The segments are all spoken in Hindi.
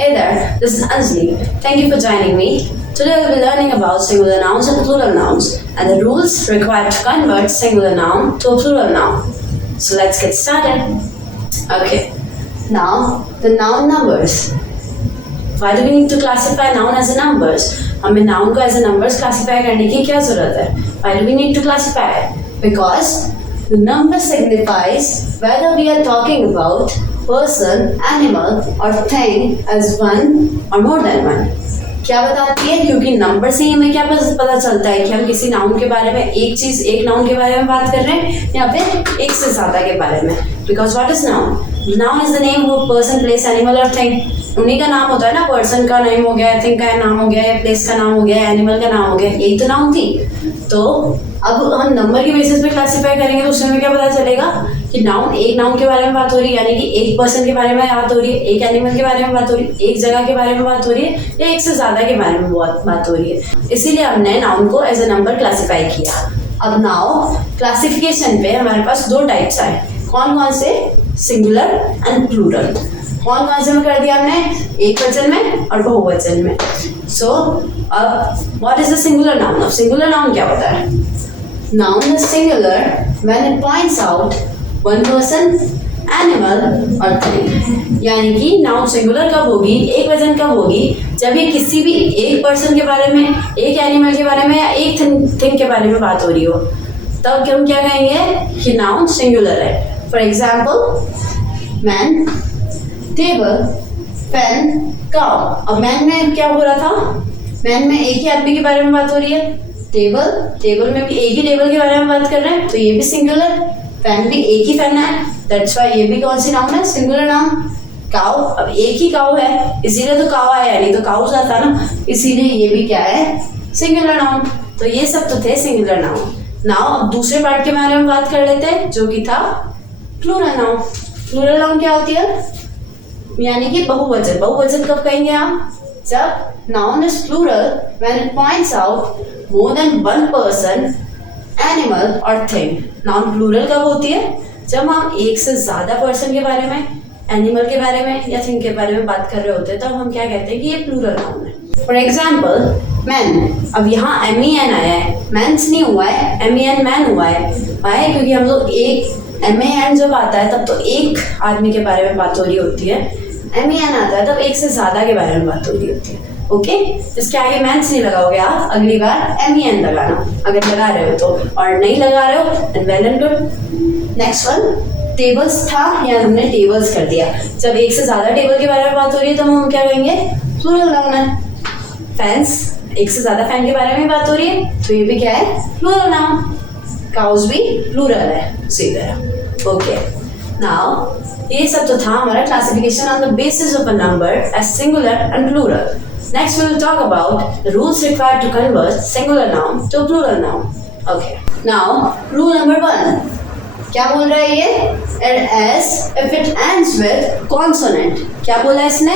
Hey there, this is Anjali. Thank you for joining me. Today we'll be learning about singular nouns and plural nouns and the rules required to convert singular noun to a plural noun. So let's get started. Okay, now the noun numbers. Why do we need to classify noun as a numbers? हमें noun को as a numbers classify करने की क्या जरूरत है? Why do we need to classify it? Because the number signifies whether we are talking about person, animal or thing as one or more than one. क्या बताती है? क्योंकि नंबर से ही हमें क्या पता चलता है कि हम किसी नाउन के बारे में एक नाउन के बारे में बात कर रहे हैं या फिर एक से ज्यादा के बारे में. Because what is noun? Noun is the name of a person, place, animal or thing. उन्हीं का नाम होता है ना. पर्सन का नाम हो गया, थिंग का नाम हो गया, या प्लेस का नाम हो गया, एनिमल का नाम हो गया. यही तो नाउन थी. तो अब हम नंबर के बेसिस पे क्लासिफाई करेंगे तो उसमें क्या पता चलेगा कि नाउन एक नाउन के बारे में बात हो रही है, यानी कि एक पर्सन के बारे में बात हो रही है, एक एनिमल के बारे में बात हो रही है, एक जगह के बारे में बात हो रही है या एक से ज्यादा के बारे में बात हो रही है. इसीलिए हमने नाउन को एज ए नंबर क्लासिफाई किया. अब नाउ क्लासिफिकेशन पे हमारे पास दो टाइप्स आए. कौन कौन से? Singular and plural. कौन कौन से में कर दिया हमने? एक वचन में और बहुवचन में. सो अब what is the singular noun? अब सिंगुलर नाउन क्या होता है? Noun is singular when it points out one person, animal or thing. यानी कि नाउन सिंगुलर कब होगी, एक वचन कब होगी, जब ये किसी भी एक पर्सन के बारे में, एक एनिमल के बारे में या एक थिंग के बारे में बात हो रही हो. तब हम क्या कहेंगे कि नाउन सिंगुलर है. For example man, table, pen, cow. अब मैन में क्या हो रहा था? मैन में एक ही आदमी के बारे में बात हो रही है. टेबल में भी एक ही टेबल के बारे में बात कर रहे हैं तो ये भी सिंगुलर. पेन भी एक ही पेन है, दैट्स व्हाई ये भी कौन सी नाउन है? Singular noun. काउ, अब एक ही काउ है इसीलिए तो काउ आया, नहीं तो काउ जाता ना, इसीलिए ये भी क्या है? Singular noun. तो ये सब तो थे सिंगुलर नाउन. नाउ अब दूसरे पार्ट के बारे में बात कर लेते हैं जो कि था प्लूरल नाउन. प्लूरल नाउन क्या होती है? यानी कि बहुवचन. बहुवचन कब कहेंगे आप? जब noun is plural when it points out more than one person, animal or thing. noun plural कब होती है? जब हम एक से ज्यादा पर्सन के बारे में, एनिमल के बारे में या थिंग के बारे में बात कर रहे होते हैं तब हम क्या कहते हैं कि ये प्लूरल नाउन है. For example man. अब यहाँ MEN आया है, मैंस नहीं हुआ है, MEN मैन हुआ है. आए क्योंकि हम लोग एक MAN जब आता है तब तो एक आदमी के बारे में बात हो रही होती है. MEN आता है तब एक से ज्यादा के बारे में बात हो रही होती है. ओके, इसके आगे मैंस नहीं लगाओगे आप, अगली बार MEN लगाना अगर लगा रहे हो तो, और नहीं लगा रहे हो then well and good. Next one tables था, या हमने टेबल्स कर दिया. जब एक से ज्यादा टेबल के बारे में बात हो रही है तो हम क्या कहेंगे? प्लूरल नाउन है. फैंस, एक से ज्यादा फैन के बारे में बात हो रही है तो ये भी क्या है? Plural noun. काउज भी प्लूरल है उसी तरह. ओके, नाउ ये सब तो था हमारा classification on the basis of a number as singular and plural. Next we will talk about the rules required to convert singular noun to plural noun. Okay. Now rule number 1. क्या बोल रहा है ये? S if it ends with consonant. क्या बोला इसने?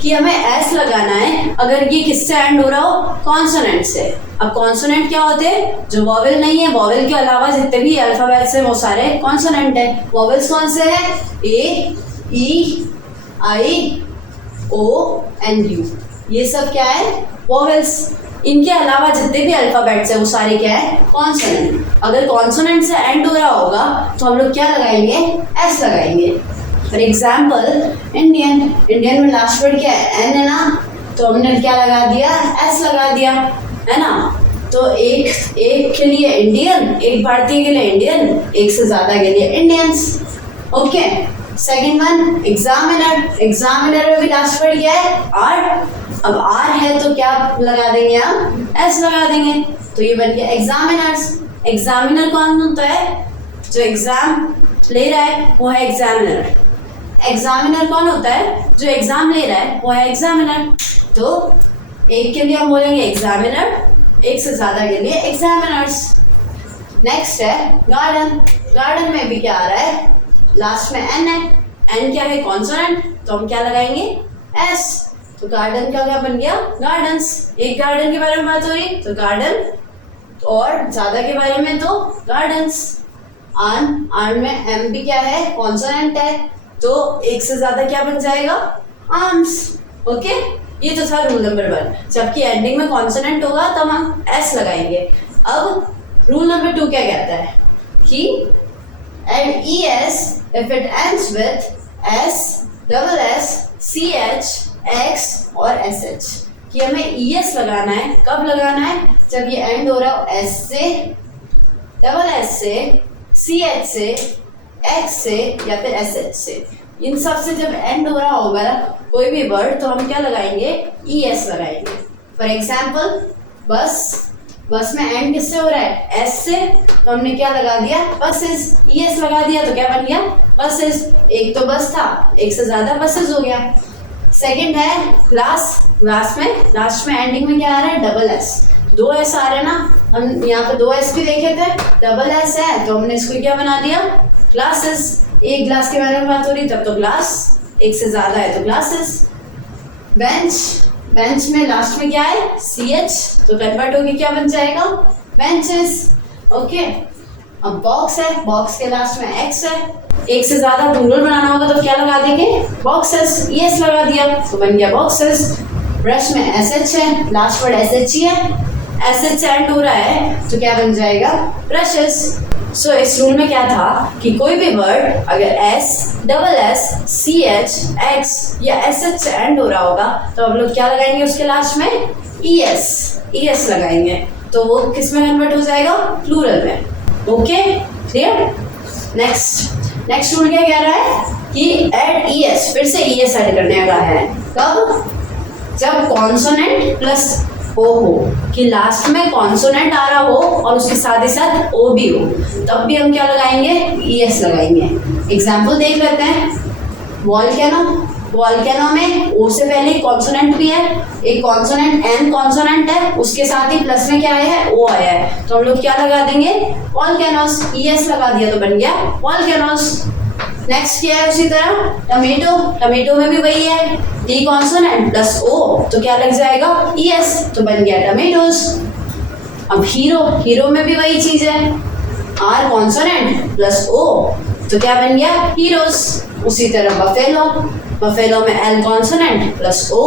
कि हमें S लगाना है अगर ये किससे एंड हो रहा हो? कॉन्सोनेंट से. अब कॉन्सोनेंट क्या होते हैं? जो वॉवेल नहीं है, वॉवेल के अलावा जितने भी अल्फाबेट्स है वो सारे कॉन्सोनेंट है. वॉवेल्स कौन से हैं? A, E, I, O and U. ये सब क्या है? वॉवेल्स. इनके अलावा जितने भी अल्फाबेट्स है वो सारे क्या है? कॉन्सोनेंट. अगर कॉन्सोनेंट से एंड हो रहा होगा तो हम लोग क्या लगाएंगे? एस लगाएंगे. For example Indian. इंडियन में लास्ट वर्ड क्या है? एन है ना, तो हमने क्या लगा दिया? एस लगा दिया, है ना. तो एक के लिए इंडियन, एक भारतीय के लिए इंडियन, एक से ज्यादा के लिए Indians. Okay. Second one examiner. Examiner में भी लास्ट वर्ड क्या है? आर. अब आर है तो क्या लगा देंगे हम? एस लगा देंगे. तो ये बन गया एग्जामिनर्स. एग्जामिनर कौन होता है? जो एग्जाम ले रहा है वो है एग्जामिनर. एग्जामिनर कौन होता है? जो एग्जाम ले रहा है वो है एग्जामिनर. तो एक के लिए हम बोलेंगे एग्जामिनर, एक से ज्यादा के लिए एग्जामिनर्स. नेक्स्ट है गार्डन. गार्डन में भी क्या आ रहा है? लास्ट में एन है. एन क्या है? कॉन्सोनेंट, तो हम क्या लगाएंगे? एस. तो गार्डन का क्या बन गया? गार्डन्स. एक गार्डन के बारे में बात हो रही तो गार्डन, और ज्यादा के बारे में तो गार्डन्स. आर्म में एम भी क्या है? कॉन्सोनेंट है, तो एक से ज्यादा क्या बन जाएगा? आर्म्स. ओके, ये तो था रूल नंबर 1। जबकि एंडिंग में कॉन्सोनेंट होगा तब हम एस लगाएंगे। अब रूल नंबर 2 क्या कहता है कि add E S if it ends with S, double S, C H, X और एस एच, कि हमें ई एस लगाना है। कब लगाना है? जब ये एंड हो रहा हो एस से, डबल एस से, सी एच से, एक्स से या फिर एस एच से। इन सब से जब एंड हो रहा होगा कोई भी वर्ड तो हम क्या लगाएंगे? ई एस लगाएंगे। फॉर एग्जाम्पल बस में एंड किससे हो रहा है? एस से, तो हमने क्या लगा दिया? बसेस। ई एस लगा दिया तो क्या बन गया? बसेस। एक तो बस था, एक से ज्यादा बसेस हो गया। सेकंड है क्लास में लास्ट में एंडिंग में क्या आ रहा है? Double S. 2 एस आ रहे हैं ना, हम यहाँ पे 2 एस भी देखे थे, डबल एस है तो हमने इसको क्या बना दिया? क्लासेस। एक ग्लास के बारे में बात हो रही तब तो ग्लास, एक से ज्यादा है तो क्लासेस। बेंच में लास्ट में क्या है? सी एच, तो कन्वर्ट होके क्या बन जाएगा? बेंचेस। ओके, अब बॉक्स है, बॉक्स के लास्ट में एक्स है, एक से ज्यादा प्लूरल बनाना होगा तो क्या लगा देंगे? बॉक्सेस। एस लगा दिया तो बन गया बॉक्सेस। ब्रश में एस एच है, लास्ट वर्ड एस एच ही है, एस एच से एंड हो रहा है तो क्या बन जाएगा? ब्रशेस। सो इस रूल में क्या था कि कोई भी वर्ड अगर S, double S, C H, X या एस एच से एंड हो रहा होगा तो हम लोग क्या लगाएंगे उसके लास्ट में? ई एस लगाएंगे, तो वो किस में कन्वर्ट हो जाएगा? प्लूरल में। Okay, clear? नेक्स्ट रूल क्या कह रहा है कि ऐड ई एस, फिर से ई एस ऐड करने का है। कब? जब कॉन्सोनेंट प्लस ओ हो, कि लास्ट में कॉन्सोनेंट आ रहा हो और उसके साथ ही साथ ओ भी हो, तब भी हम क्या लगाएंगे? ई एस लगाएंगे। एग्जाम्पल देख लेते हैं। वॉल्केनो में ओ से पहले कॉन्सोनेंट भी है, एक कॉन्सोनेंट एन कॉन्सोनेंट है, उसके साथ ही प्लस में क्या आया है? ओ आया है, तो हम लोग क्या लगा देंगे? वॉल्केनोस। ई एस लगा दिया तो बन गया वॉल्केनोस। नेक्स्ट क्या है? उसी तरह टमेटो में भी वही है, टी कॉन्सोनेंट प्लस ओ तो क्या लग जाएगा? ई एस, तो बन गया टमेटोस। अब हीरो में भी वही चीज है, आर कॉन्सोनेंट प्लस ओ तो क्या बन गया? हीरोस। उसी तरह बफेलो में L consonant plus O,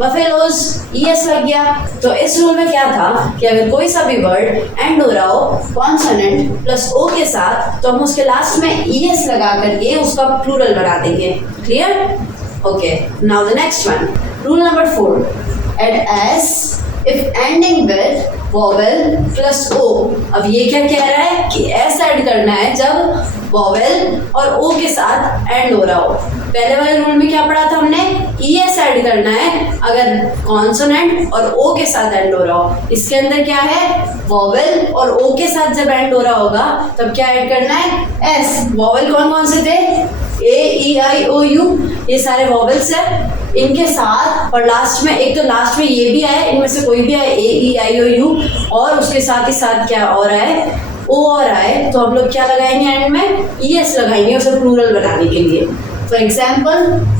buffaloes. E S लग गया। तो इस रूल में क्या था कि अगर कोई सा भी वर्ड एंड हो रहा हो कॉन्सोनेंट प्लस ओ के साथ तो हम उसके लास्ट में ई एस लगा करके उसका प्लूरल बना देंगे। Clear? Okay, now the next one, rule number 4, add S if ending with vowel plus O. अब ये क्या कह रहा है कि एस ऐड करना है जब वॉवेल और ओ के साथ एंड हो रहा हो। पहले वाले रूल में क्या पढ़ा था हमने? ई एस ऐड करना है अगर कॉन्सोनेंट और ओ के साथ एंड हो रहा हो। इसके अंदर क्या है? वॉवेल और ओ के साथ जब एंड हो रहा होगा तब क्या ऐड करना है? एस। वॉवेल कौन कौन से थे? ए, ई, आई, ओ, यू, ये सारे वॉवेल्स है। इनके साथ और लास्ट में, एक तो लास्ट में ये भी आया, इनमें से कोई भी आया, ए, ई, आई, ओ, यू, और उसके साथ ही साथ क्या और है? ओ और आए, तो हम लोग क्या लगाएंगे एंड में? ई एस लगाएंगे उसे प्लूरल बनाने के लिए। फॉर एग्जाम्पल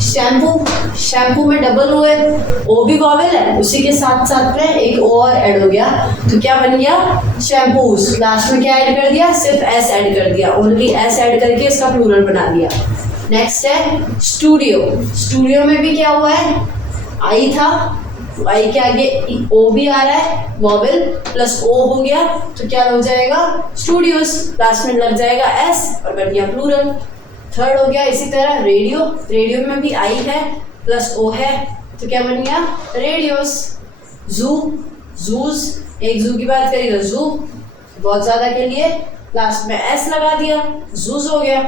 शैम्पू में डबल ओ है, ओ भी वॉवेल है, उसी के साथ साथ में एक ओ और ऐड हो गया तो क्या बन गया? शैम्पूज। लास्ट में क्या ऐड कर दिया? सिर्फ एस ऐड कर दिया, ओनली एस ऐड करके इसका प्लूरल बना दिया। नेक्स्ट है स्टूडियो में भी क्या हुआ है? आई था, आई के आगे ओ भी आ रहा है, वॉवेल प्लस ओ हो गया तो क्या हो जाएगा? स्टूडियोज। लास्ट में लग जाएगा एस और बन गया प्लूरल। थर्ड हो गया इसी तरह रेडियो में भी आई है प्लस ओ है तो क्या बन गया? रेडियोस। जूज, एक जू की बात करें तो जू बहुत ज्यादा के लिए, लास्ट में एस लगा दिया, जूज हो गया।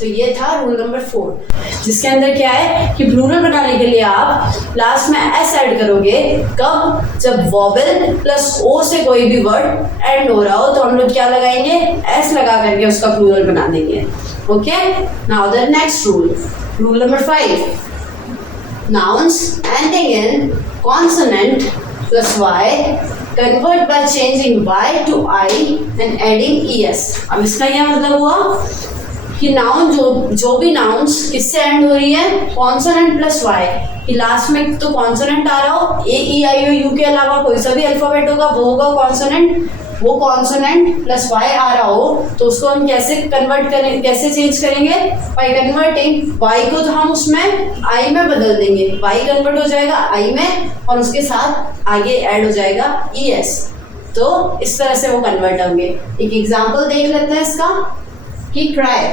तो ये था रूल नंबर 4, जिसके अंदर क्या है कि प्लूरल बनाने के लिए आप लास्ट में एस ऐड करोगे। कब? जब वॉवेल प्लस ओ से कोई भी वर्ड एंड हो रहा हो तो हम लोग क्या लगाएंगे? एस लगा करके उसका प्लूरल बना देंगे। Okay, now the next rule number 5, nouns ending in consonant plus y convert by changing y to I and adding es। अब इसका क्या मतलब हुआ कि नाउन जो भी नाउन्स किससे एंड हो रही है? कॉन्सोनेंट प्लस वाई, कि लास्ट में तो कॉन्सोनेंट आ रहा हो, ए, ई, आई, ओ, यू के अलावा कोई सा भी अल्फाबेट होगा वो होगा कॉन्सोनेंट, वो कॉन्सोनेंट प्लस वाई आ रहा हो तो उसको हम कैसे कन्वर्ट करें, कैसे चेंज करेंगे? बाय कन्वर्टिंग वाई को तो हम उसमें आई में बदल देंगे, वाई कन्वर्ट हो जाएगा आई में और उसके साथ आगे ऐड हो जाएगा ई एस। तो इस तरह से वो कन्वर्ट होंगे। एक एग्जांपल देख लेते हैं इसका कि क्राई,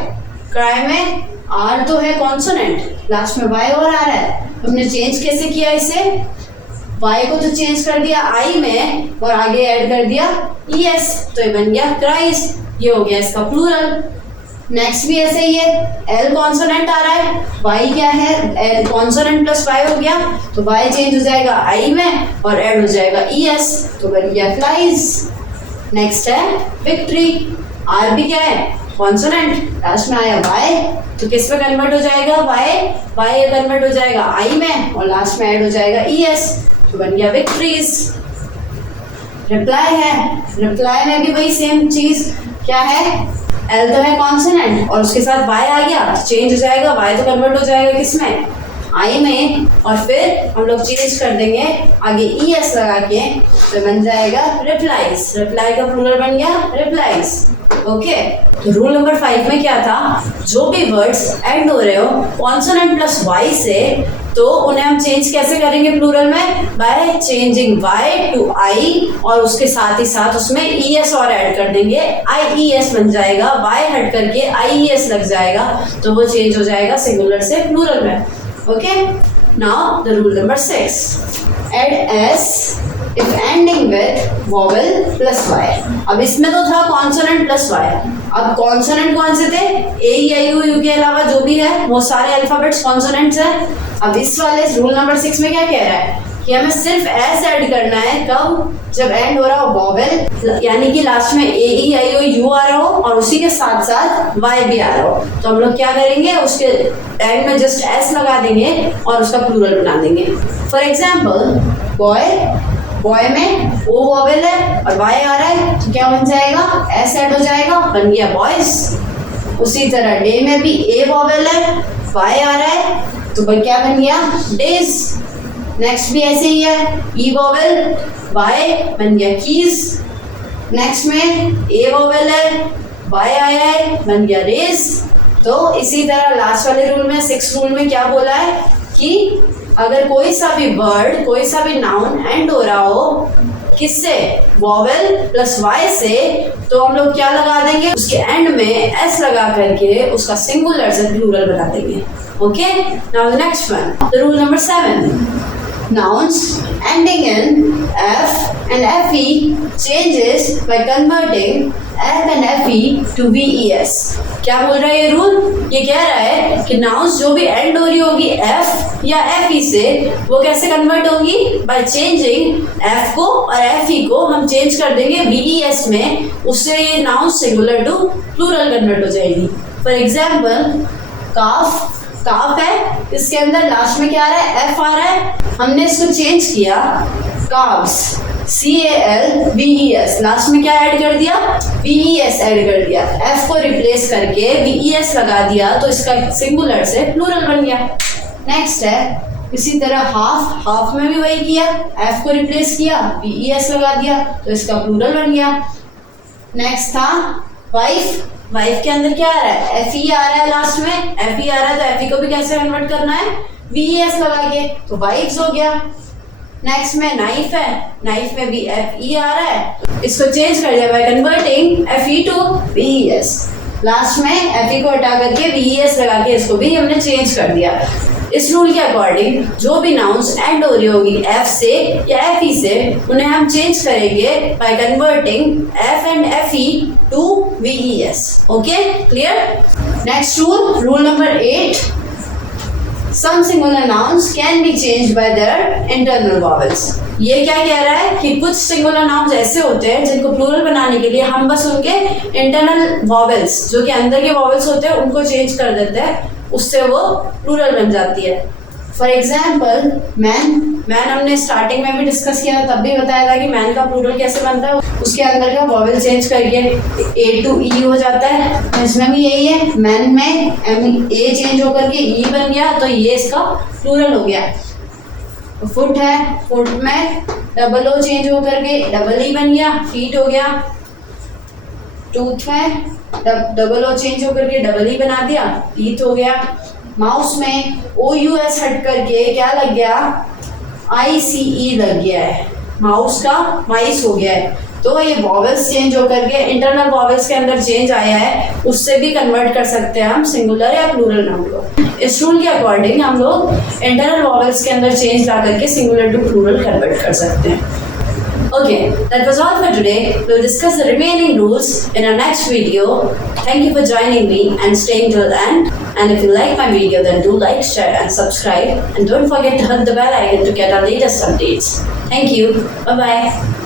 क्राई में आर तो है कॉन्सोनेंट, लास्ट में वाई और आ रहा है, हमने चेंज कैसे किया इसे? वाई को तो चेंज कर दिया आई में और आगे ऐड कर दिया ई एस, तो ये बन गया क्राइस। ये हो गया इसका प्लूरल। नेक्स्ट भी ऐसे ही है, एल कॉन्सोनेंट आ रहा है, वाई क्या है? एल कॉन्सोनेंट प्लस वाई हो गया, तो वाई चेंज हो जाएगा आई में और ऐड हो जाएगा ई एस, तो बन गया फ्लाइज। नेक्स्ट है विक्ट्री, आर भी क्या है? कॉन्सोनेंट, लास्ट में आया वाई, तो किस में कन्वर्ट हो जाएगा? वाई, वाई कन्वर्ट हो जाएगा आई में और लास्ट में ऐड हो जाएगा ई एस, तो बन गया विक्ट्रीज। रिप्लाई है, रिप्लाई में भी वही सेम चीज, क्या है? एल तो है कॉन्सोनेंट और उसके साथ वाई आ गया, चेंज हो जाएगा, वाई तो कन्वर्ट हो जाएगा किसमें? आई में, और फिर हम लोग चेंज कर देंगे आगे ई एस लगा के, तो बन जाएगा रिप्लाइज। रिप्लाई का प्लूरल बन गया रिप्लाइज। ओके, तो रूल नंबर 5 में क्या था? जो भी वर्ड्स एंड हो रहे हो कॉन्सोनेंट प्लस वाई से, तो उन्हें हम चेंज कैसे करेंगे प्लूरल में? बाय चेंजिंग वाई टू आई और उसके साथ ही साथ उसमें ई एस और ऐड कर देंगे, आई ई एस बन जाएगा, वाई हट करके आई ई एस लग जाएगा, तो वो चेंज हो जाएगा सिंगुलर से प्लूरल में। Okay, now the rule number 6, add S if ending with vowel plus y। अब इसमें तो था कॉन्सोनेंट प्लस y, अब कॉन्सोनेंट कौन से थे? ए ई आई ओ यू के अलावा जो भी है वो सारे अल्फाबेट्स कॉन्सोनेंट्स हैं। अब इस वाले रूल नंबर 6 में क्या कह रहा है कि हमें सिर्फ एस ऐड करना है, कब? जब एंड हो रहा हो वॉवेल, यानी कि लास्ट में ए ई आई ओ यू आ रहा हो और उसी के साथ साथ वाई भी आ रहा हो, तो हम लोग क्या करेंगे? उसके एंड में जस्ट एस लगा देंगे और उसका प्लूरल बना देंगे। फॉर एग्जाम्पल बॉय, बॉय में ओ वॉवेल है और वाई आ रहा है, तो क्या बन जाएगा? एस ऐड हो जाएगा, बन गया बॉयज। उसी तरह डे में भी ए वॉवेल है, वाई आ रहा है, तो क्या बन गया? डेज। नेक्स्ट भी ऐसे ही है, ई वॉवेल वाई बन गया कीज। नेक्स्ट में ए वॉवेल है, वाई आया है, बन गया रेज। तो इसी तरह लास्ट वाले रूल में 6 रूल में क्या बोला है कि अगर कोई सा भी वर्ड, कोई सा भी नाउन एंड हो रहा हो किससे? वॉवेल प्लस वाई से, तो हम लोग क्या लगा देंगे? उसके एंड में एस लगा करके उसका सिंगुलर से प्लूरल बना देंगे। Okay, now the next one, the rule number 7, nouns ending in f and fe changes by converting f and fe to ves। क्या बोल रहा है ये रूल? ये कह रहा है कि नाउन्स जो भी एंड हो रही होगी f या fe से, वो कैसे कन्वर्ट होगी? बाय चेंजिंग f को और fe को हम चेंज कर देंगे ves में, उससे ये noun singular to plural convert हो जाएगी। फॉर एग्जाम्पल काफ, काफ है, इसके अंदर लास्ट में क्या आ रहा है? एफ आ रहा है, हमने इसको चेंज किया काव्स, CALVES, लास्ट में क्या ऐड कर दिया? VES ऐड कर दिया, एफ को रिप्लेस करके VES लगा दिया, तो इसका सिंगुलर से प्लूरल बन गया। नेक्स्ट है इसी तरह हाफ, हाफ में भी वही किया, एफ को रिप्लेस किया, VES लगा दिया, तो इसका प्लूरल बन गया। नेक्स्ट था वाइफ, वाइफ के अंदर क्या आ रहा है? FE आ रहा है, लास्ट में FE आ रहा है, तो FE को भी कैसे कन्वर्ट करना है? VES लगा के, तो वाइफ्स हो गया। नेक्स्ट में नाइफ है, नाइफ में भी FE आ रहा है, इसको चेंज कर दिया by converting FE to VES, last में FE को हटा करके VES लगा के इसको भी हमने चेंज कर दिया। इस रूल के अकॉर्डिंग जो भी नाउन्स एंड हो रही होगी F से या FE से, उन्हें हम चेंज करेंगे by converting F and FE to VES। Okay, clear? Next rule, rule number 8, some singular nouns can be changed by their internal vowels। ये क्या कह रहा है कि कुछ सिंगुलर नाउन्स ऐसे होते हैं जिनको प्लूरल बनाने के लिए हम बस उनके इंटरनल वॉवेल्स, जो कि अंदर के वॉवेल्स होते हैं, उनको चेंज कर देते हैं, उससे वो प्लूरल बन जाती है। फॉर एग्जाम्पल मैन, मैन हमने स्टार्टिंग में भी डिस्कस किया, तब भी बताया था कि मैन का प्लूरल कैसे बनता है, उसके अंदर का वॉवेल चेंज करके A टू E हो जाता है, इसमें भी यही है, मैन में A चेंज होकर के E बन गया, तो ये इसका प्लूरल हो गया। फुट है, फुट में डबल O चेंज होकर के डबल E बन गया, फीट हो गया। टूथ में डबल ओ चेंज होकर के डबल ई बना दिया, टीथ हो गया। माउस में ओ यू एस हट करके क्या लग गया, आई सी ई लग गया है, माउस का माइस हो गया है। तो ये वॉवेल्स चेंज होकर के इंटरनल वॉवेल्स के अंदर चेंज आया है, उससे भी कन्वर्ट कर सकते हैं हम सिंगुलर या प्लूरल नाउन को। इस रूल के अकॉर्डिंग हम लोग इंटरनल वॉवेल्स के अंदर चेंज ला करके सिंगुलर टू प्लूरल कन्वर्ट कर सकते हैं। Okay, that was all for today. We'll discuss the remaining rules in our next video. Thank you for joining me and staying till the end. And if you like my video, then do like, share and subscribe. And don't forget to hit the bell icon to get our latest updates. Thank you. Bye-bye.